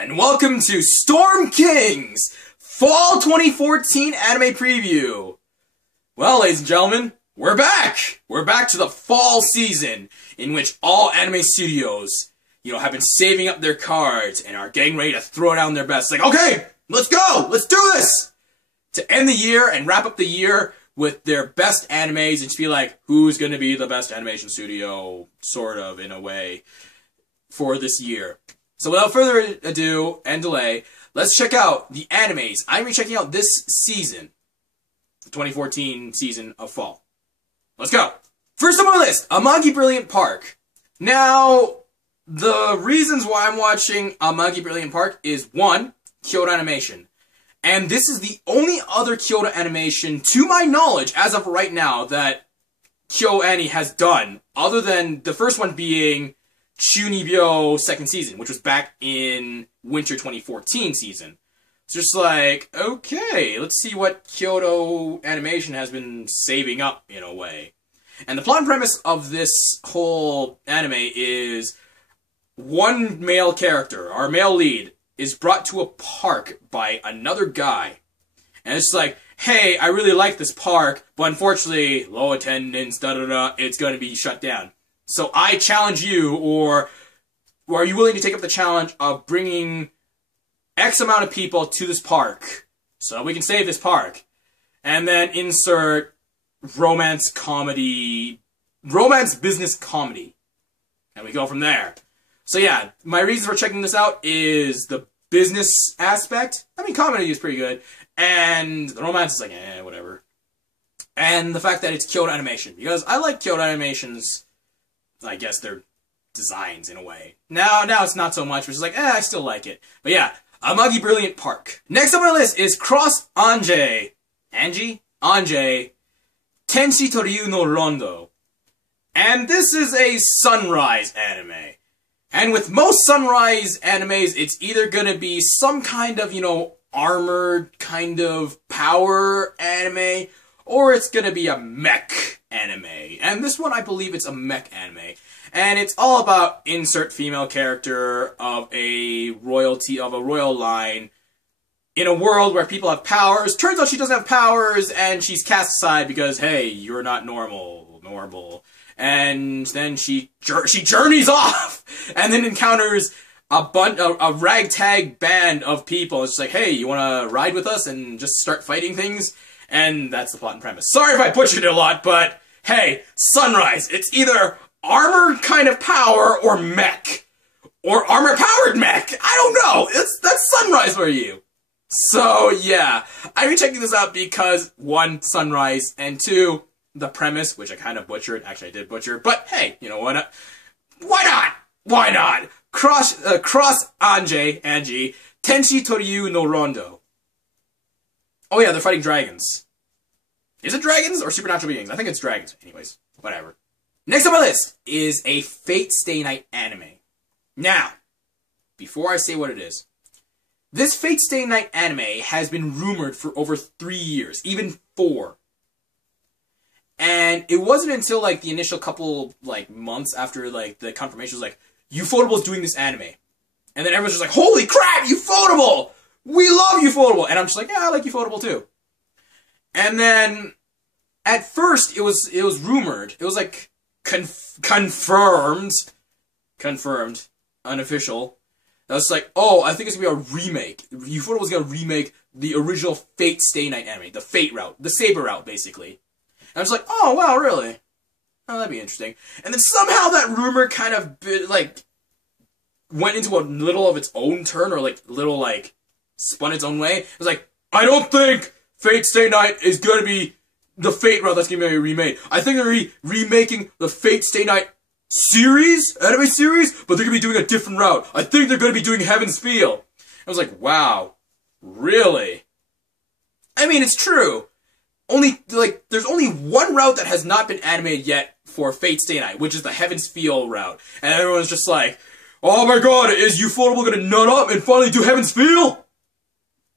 and welcome to StormKing's Fall 2014 Anime Preview. Well, ladies and gentlemen, we're back! We're back to the fall season, in which all anime studios, have been saving up their cards and are getting ready to throw down their best. Like, okay, let's go! Let's do this! To end the year and wrap up the year with their best animes and just be like, who's gonna be the best animation studio, sort of, in a way, for this year. So without further ado and delay, let's check out the animes I'm going to be checking out this season, the 2014 season of fall. Let's go! First on my list, Amagi Brilliant Park. Now, the reasons why I'm watching Amagi Brilliant Park is, one, Kyoto Animation. And this is the only other Kyoto Animation, to my knowledge, as of right now, that Kyoto Ani has done, other than the first one being Chunibyo second season, which was back in winter 2014 season. It's just like, okay, let's see what Kyoto Animation has been saving up, in a way. And the plot and premise of this whole anime is one male character, our male lead, is brought to a park by another guy. And it's like, hey, I really like this park, but unfortunately, low attendance, it's going to be shut down. So I challenge you, or are you willing to take up the challenge of bringing X amount of people to this park so that we can save this park? And then insert romance business comedy. And we go from there. So yeah, my reason for checking this out is the business aspect. I mean, comedy is pretty good. And the romance is like, whatever. And the fact that it's Kyoto Animation. Because I like Kyoto Animation's, I guess, their designs, in a way. Now it's not so much, which is like, I still like it. But yeah, Amagi Brilliant Park. Next on my list is Cross Angie, Tenshi Toryu no Rondo. And this is a sunrise anime. And with most sunrise animes, it's either gonna be some kind of, armored kind of power anime, or it's gonna be a mech anime. And this one, I believe it's a mech anime. And it's all about insert female character of a royal line in a world where people have powers. Turns out she doesn't have powers, and she's cast aside because, hey, you're not normal. And then she journeys off, and then encounters a ragtag band of people. It's like, hey, you wanna ride with us and just start fighting things? And that's the plot and premise. Sorry if I butchered it a lot, but hey, sunrise. It's either armored kind of power or mech. Or armor-powered mech. I don't know. That's sunrise for you. So, yeah. I've been checking this out because, one, sunrise, and two, the premise, which I kind of butchered. Actually, I did butcher. But, hey, you know what? Why not? Why not? Cross Angie, Tenshi Toryu no Rondo. Oh yeah, they're fighting dragons. Is it dragons or supernatural beings? I think it's dragons. Anyways, whatever. Next on my list is a Fatestay Night anime. Now, before I say what it is, this Fatestay Night anime has been rumored for over 3 years, even 4. And it wasn't until, the initial couple, months after, the confirmation was like, Ufotable's doing this anime. And then everyone's just like, holy crap, Ufotable! We love Ufotable! And I'm just like, yeah, I like Ufotable too. And then, at first, it was rumored. It was confirmed, unofficial. I was like, oh, I think it's gonna be a remake. Ufotable's gonna remake the original Fatestay Night anime, the Fate route, the Saber route, basically. And I was like, oh, wow, really? Oh, that'd be interesting. And then somehow that rumor kind of, went into a little of its own turn, or, spun its own way. It was like, I don't think Fatestay Night is gonna be the Fate route that's gonna be remade. I think they're remaking the Fatestay Night anime series, but they're gonna be doing a different route. I think they're gonna be doing Heaven's Feel. I was like, wow, really? I mean, it's true. There's only one route that has not been animated yet for Fatestay Night, which is the Heaven's Feel route. And everyone's just like, oh my god, is Ufotable gonna nut up and finally do Heaven's Feel?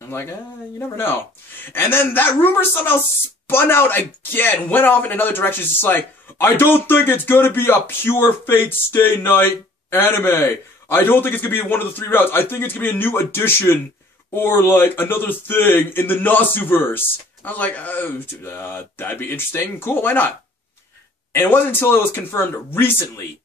I'm like, you never know. And then that rumor somehow spun out again, went off in another direction. It's just like, I don't think it's gonna be a pure Fatestay Night anime. I don't think it's gonna be one of the 3 routes. I think it's gonna be a new addition, or like another thing in the Nasuverse. I was like, oh, that'd be interesting. Cool, why not? And it wasn't until it was confirmed recently,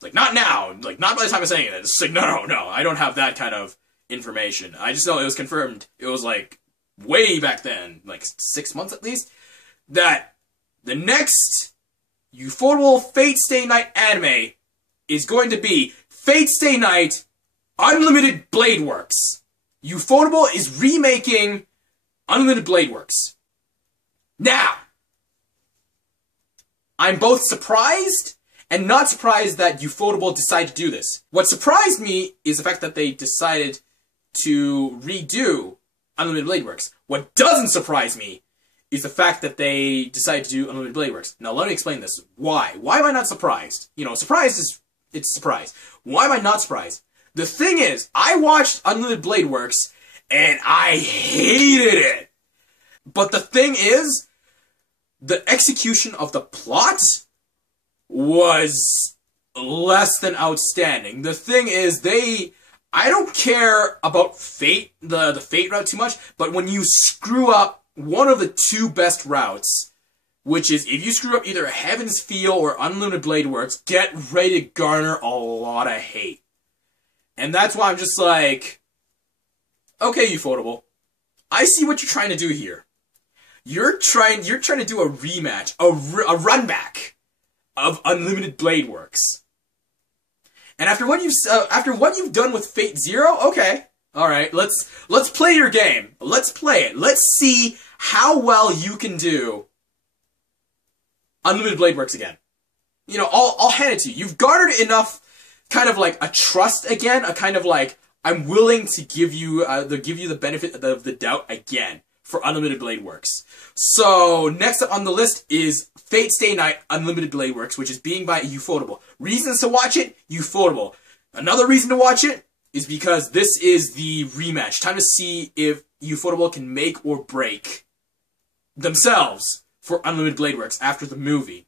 like not now, like not by the time I'm saying it. It's like, no, I don't have that kind of information. I just know it was confirmed. It was like way back then, like 6 months at least, that the next Ufotable Fatestay Night anime is going to be Fatestay Night Unlimited Blade Works. Ufotable is remaking Unlimited Blade Works. Now, I'm both surprised and not surprised that Ufotable decided to do this. What surprised me is the fact that they decided to redo Unlimited Blade Works. What doesn't surprise me is the fact that they decided to do Unlimited Blade Works. Now, let me explain this. Why? Why am I not surprised? You know, surprised is, it's a surprise. Why am I not surprised? The thing is, I watched Unlimited Blade Works, and I hated it. But the thing is, the execution of the plot was less than outstanding. The thing is, I don't care about Fate, the Fate route too much, but when you screw up one of the 2 best routes, which is if you screw up either Heaven's Feel or Unlimited Blade Works, get ready to garner a lot of hate. And that's why I'm just like, okay, Ufotable, I see what you're trying to do here. You're trying to do a rematch, a run back of Unlimited Blade Works. And after what you've done with Fate Zero, okay, all right, let's play your game. Let's play it. Let's see how well you can do Unlimited Blade Works again. You know, I'll hand it to you. You've garnered enough kind of like a trust again, a kind of like, I'm willing to give you the benefit of the doubt again for Unlimited Blade Works. So next up on the list is Fatestay Night Unlimited Blade Works, which is being by Ufotable. Reasons to watch it? Ufotable. Another reason to watch it is because this is the rematch. Time to see if Ufotable can make or break themselves for Unlimited Blade Works after the movie.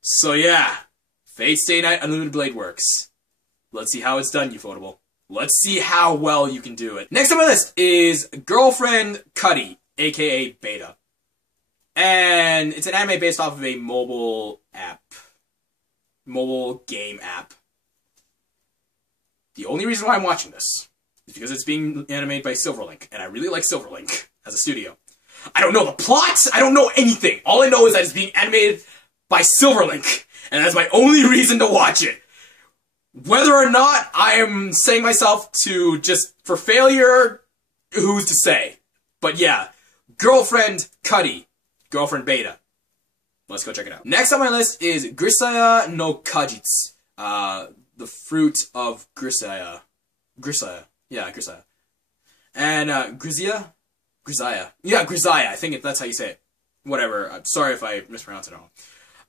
So yeah, Fatestay Night Unlimited Blade Works. Let's see how it's done, Ufotable. Let's see how well you can do it. Next on my list is Girlfriend Cuddy, aka Beta. And it's an anime based off of a mobile game app. The only reason why I'm watching this is because it's being animated by Silverlink, and I really like Silverlink as a studio. I don't know the plot, I don't know anything. All I know is that it's being animated by Silverlink, and that's my only reason to watch it. Whether or not I am saying myself to just for failure, who's to say? But yeah, Girlfriend Cuddy, Girlfriend Beta. Let's go check it out. Next on my list is Graysia no Kajitsu. The fruit of Graysia. Yeah, Graysia. And Graysia? Yeah, Graysia. I think that's how you say it. Whatever. I'm sorry if I mispronounce it wrong.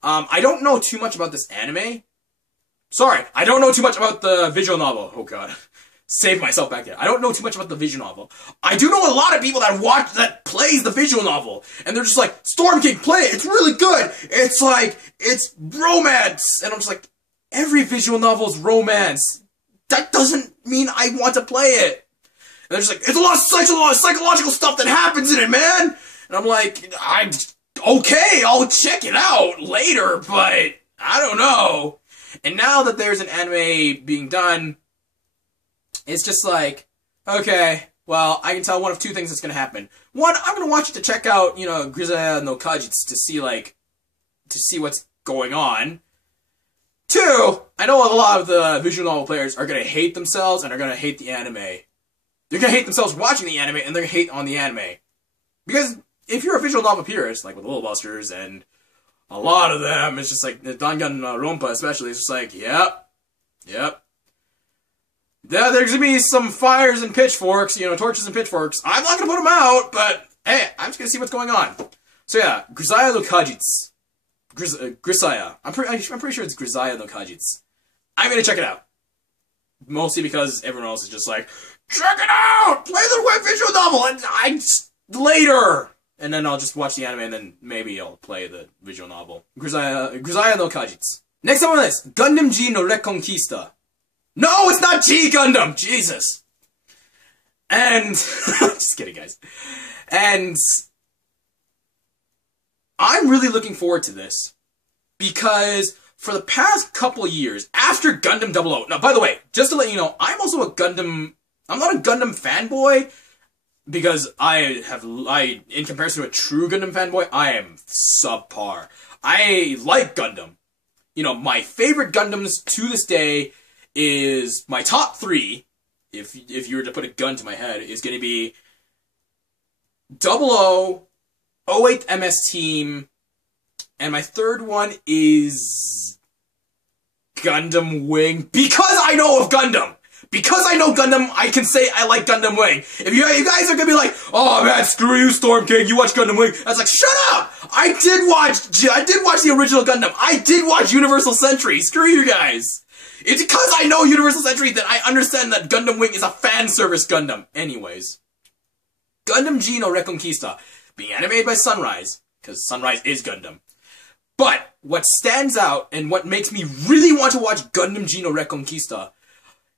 I don't know too much about this anime. Sorry, I don't know too much about the visual novel. Oh god. Save myself back there. I don't know too much about the visual novel. I do know a lot of people that plays the visual novel. And they're just like, Storm King, play it. It's really good. It's like, it's romance. And I'm just like, every visual novel is romance. That doesn't mean I want to play it. And they're just like, it's a lot of psychological stuff that happens in it, man. And I'm like, okay, I'll check it out later, but I don't know. And now that there's an anime being done, it's just like, okay, well, I can tell one of 2 things that's going to happen. One, I'm going to watch it to check out, you know, Graysia no Kajitsu to see what's going on. 2, I know a lot of the visual novel players are going to hate themselves and are going to hate the anime. They're going to hate themselves watching the anime, and they're going to hate on the anime. Because if you're a visual novel purist, like with Little Busters and a lot of them, it's just like, Danganronpa especially, it's just like, yep. Yeah, there's gonna be some fires and pitchforks, you know, torches and pitchforks. I'm not gonna put them out, but hey, I'm just gonna see what's going on. So yeah, Graysia no Kajitsu. Graysia. I'm pretty sure it's Graysia no Kajitsu. I'm gonna check it out. Mostly because everyone else is just like, check it out! Play the web visual novel! And later! And then I'll just watch the anime, and then maybe I'll play the visual novel. Graysia no Kajitsu. Next up on this, Gundam G no Reconquista. No, it's not G Gundam! Jesus! And... just kidding, guys. And... I'm really looking forward to this. Because for the past couple of years, after Gundam 00... Now, by the way, just to let you know, I'm also a Gundam... I'm not a Gundam fanboy, because in comparison to a true Gundam fanboy, I am subpar. I like Gundam. You know, my favorite Gundams to this day is my top 3, if you were to put a gun to my head, is going to be 00, 08 MS Team, and my third one is Gundam Wing, because I know of Gundam! Because I know Gundam, I can say I like Gundam Wing. If you guys are gonna be like, oh man, screw you, Storm King, you watch Gundam Wing. I was like, shut up! I did watch the original Gundam. I did watch Universal Century. Screw you guys. It's because I know Universal Century that I understand that Gundam Wing is a fan service Gundam. Anyways. Gundam Geno Reconquista, being animated by Sunrise, because Sunrise is Gundam. But, what stands out, and what makes me really want to watch Gundam Geno Reconquista,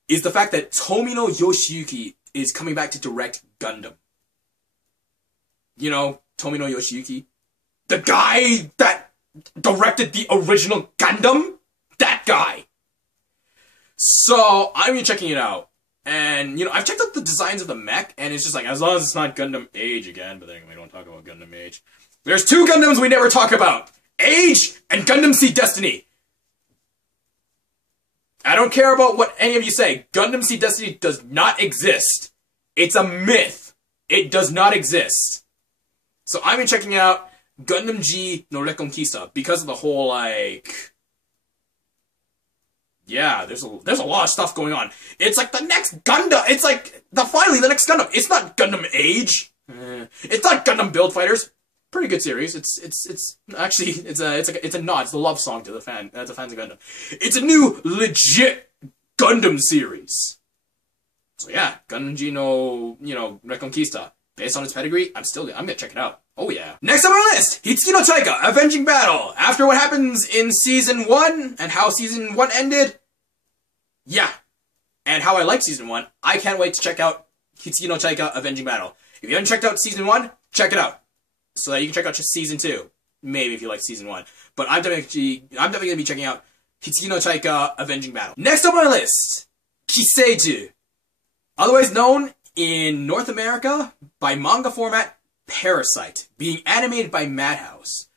is the fact that Tomino Yoshiyuki is coming back to direct Gundam. You know, Tomino Yoshiyuki? The guy that directed the original Gundam? That guy! So, I'm gonna be checking it out. And, you know, I've checked out the designs of the mech, and it's just like, as long as it's not Gundam Age again, but then we don't talk about Gundam Age. There's 2 Gundams we never talk about! Age and Gundam Seed Destiny! I don't care about what any of you say. Gundam Seed Destiny does not exist. It's a myth. It does not exist. So I've been checking out Gundam G no Reconquista because of the whole, like... Yeah, there's a lot of stuff going on. It's like the next Gundam. It's like, finally, the next Gundam. It's not Gundam Age. It's not Gundam Build Fighters. Pretty good series. It's actually it's a nod. It's a love song to the fans of Gundam. It's a new legit Gundam series. So yeah, Gundam Geno, Reconquista. Based on its pedigree, I'm gonna check it out. Oh yeah. Next up on our list, Hitsuki no Taiga, Avenging Battle. After what happens in Season 1, and how Season 1 ended, yeah. And how I like Season 1, I can't wait to check out Hitsuki no Taiga, Avenging Battle. If you haven't checked out Season 1, check it out. So that you can check out just Season 2. Maybe if you like Season 1. But I'm definitely going to be checking out Hitsuki no Taiga, Avenging Battle. Next up on our list, Kiseiju. Otherwise known in North America by manga format, Parasite, being animated by Madhouse.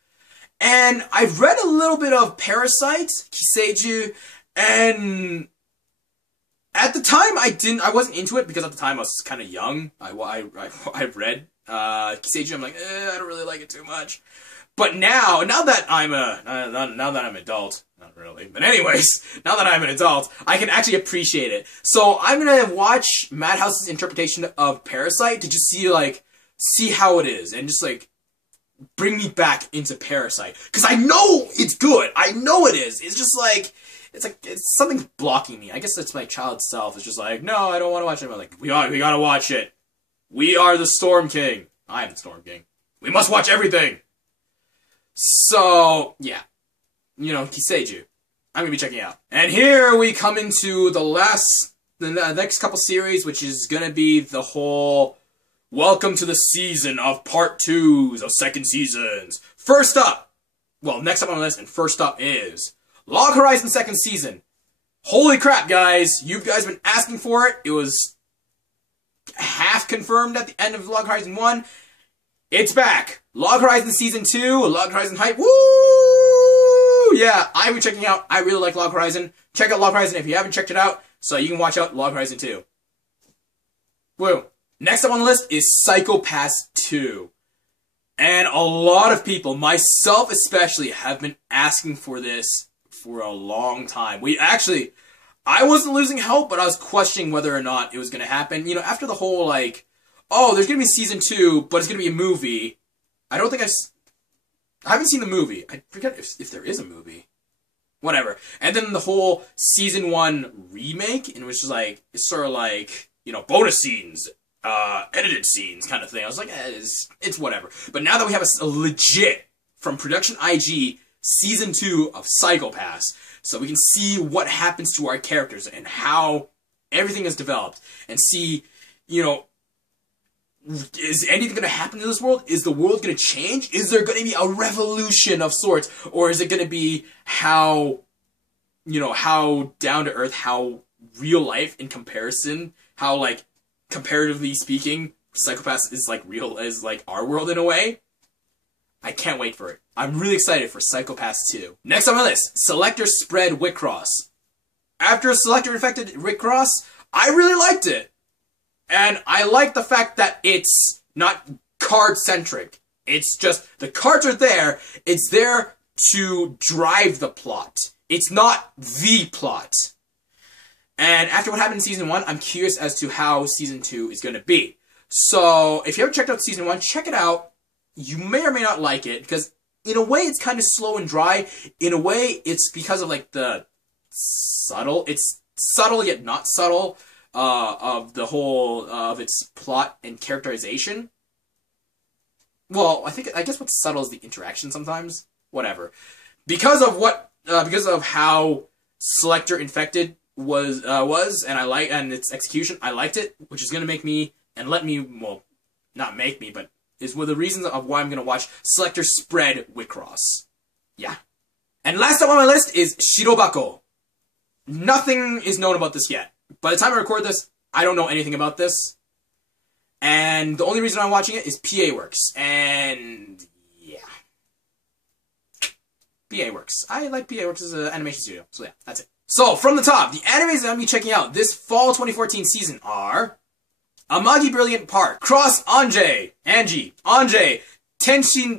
And I've read a little bit of Parasite, Kiseiju, and at the time I wasn't into it because at the time I was kind of young. I read Kiseiju, I'm like, I don't really like it too much. But now that I'm an adult, not really, but anyways, now that I'm an adult, I can actually appreciate it. So I'm gonna watch Madhouse's interpretation of Parasite to just see how it is, and just like bring me back into Parasite, because I know it's good. I know it is. It's just like it's something's blocking me. I guess that's my child self. It's just like, no, I don't want to watch it. I'm like, we gotta watch it. We are the Storm King. I am the Storm King. We must watch everything. So, yeah. Kiseiju. I'm gonna be checking it out. And here we come into the next couple series, which is gonna be the whole welcome to the season of part 2s of second seasons. Next up on the list, and first up is Log Horizon second season. Holy crap, guys. You guys been asking for it. It was half confirmed at the end of Log Horizon 1. It's back. Log Horizon Season 2, Log Horizon Hype. Woo! Yeah, I'm be checking out. I really like Log Horizon. Check out Log Horizon if you haven't checked it out, so you can watch out Log Horizon 2. Woo! Next up on the list is Psychopath 2. And a lot of people, myself especially, have been asking for this for a long time. I wasn't losing hope, but I was questioning whether or not it was going to happen. After the whole, oh, there's going to be Season 2, but it's going to be a movie. I haven't seen the movie. I forget if there is a movie. Whatever. And then the whole Season 1 remake, and it was just it's sort of bonus scenes, edited scenes kind of thing. I was like, it's whatever. But now that we have a legit, from Production IG, Season 2 of Psychopath. so we can see what happens to our characters and how everything is developed, and see, you know, is anything going to happen to this world? Is the world going to change? Is there going to be a revolution of sorts? Or is it going to be how, you know, how down to earth, how real life in comparison, how, like, comparatively speaking, Psychopath is like real, is like our world in a way? I can't wait for it. I'm really excited for Psychopath 2. Next on my list, Selector Spread Witcross. After Selector infected Witcross, I really liked it. And I like the fact that it's not card-centric. It's just, the cards are there, it's there to drive the plot. It's not the plot. And after what happened in Season 1, I'm curious as to how Season 2 is going to be. So, if you haven't checked out Season 1, check it out. You may or may not like it, because in a way it's kind of slow and dry. In a way, it's because of, like, the it's subtle yet not subtle, of the whole, of its plot and characterization. Well, I guess what's subtle is the interaction sometimes. Whatever. Because of how Selector Infected was, and its execution, I liked it, which is gonna make me, and let me, well, not make me, but is one of the reasons of why I'm gonna watch Selector Spread Witcross. Yeah. And last up on my list is Shido Buckle. Nothing is known about this yet. By the time I record this, I don't know anything about this. And the only reason I'm watching it is PA Works. And yeah. PA Works. I like PA Works as an animation studio. So yeah, that's it. So, from the top, the animes that I'm going to be checking out this fall 2014 season are Amagi Brilliant Park, Cross Angie, Tenshin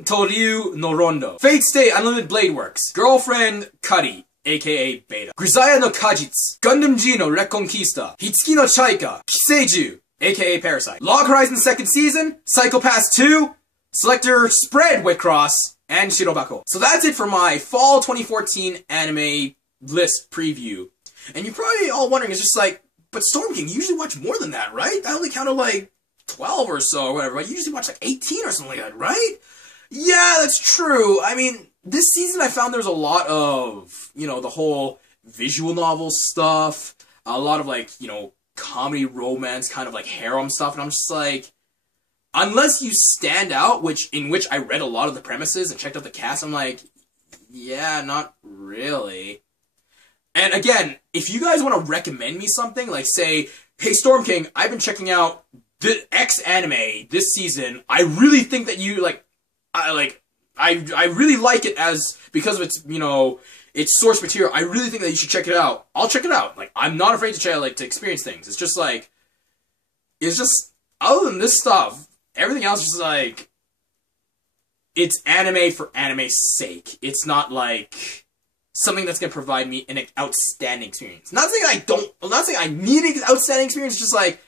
Toryu no Rondo, Fatestay Unlimited Blade Works, Girlfriend Cuddy, aka Beta, Graysia no Kajitsu, Gundam Geno Reconquista, Hitsuki no Taiga, Kiseiju, aka Parasite, Log Horizon 2nd Season, Psychopath 2, Selector Spread Witcross, and Shido Buckle. So that's it for my fall 2014 anime list preview. And you're probably all wondering, it's just like, but Storm King, you usually watch more than that, right? I only counted like 12 or so or whatever, right? You usually watch like 18 or something like that, right? Yeah, that's true. I mean, this season I found there's a lot of, you know, the whole visual novel stuff, a lot of like, you know, comedy, romance, kind of like harem stuff, and I'm just like, unless you stand out, in which I read a lot of the premises and checked out the cast, I'm like, yeah, not really. And again, if you guys want to recommend me something, like say, hey Storm King, I've been checking out the X anime this season, I really think that you, I really like it as, because of its, you know, its source material, I really think that you should check it out. I'll check it out. Like, I'm not afraid to check, like, to experience things. It's just like, other than this stuff, everything else is like, it's anime for anime's sake. It's not like something that's gonna provide me an outstanding experience. Not saying I need an outstanding experience, it's just like,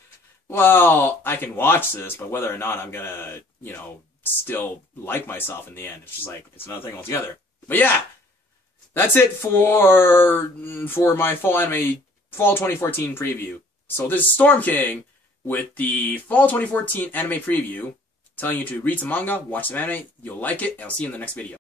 well, I can watch this, but whether or not I'm gonna, you know, still like myself in the end, it's just like, it's another thing altogether. But yeah, that's it for my fall 2014 preview. So this is Storm King with the fall 2014 anime preview, telling you to read some manga, watch some anime, you'll like it, and I'll see you in the next video.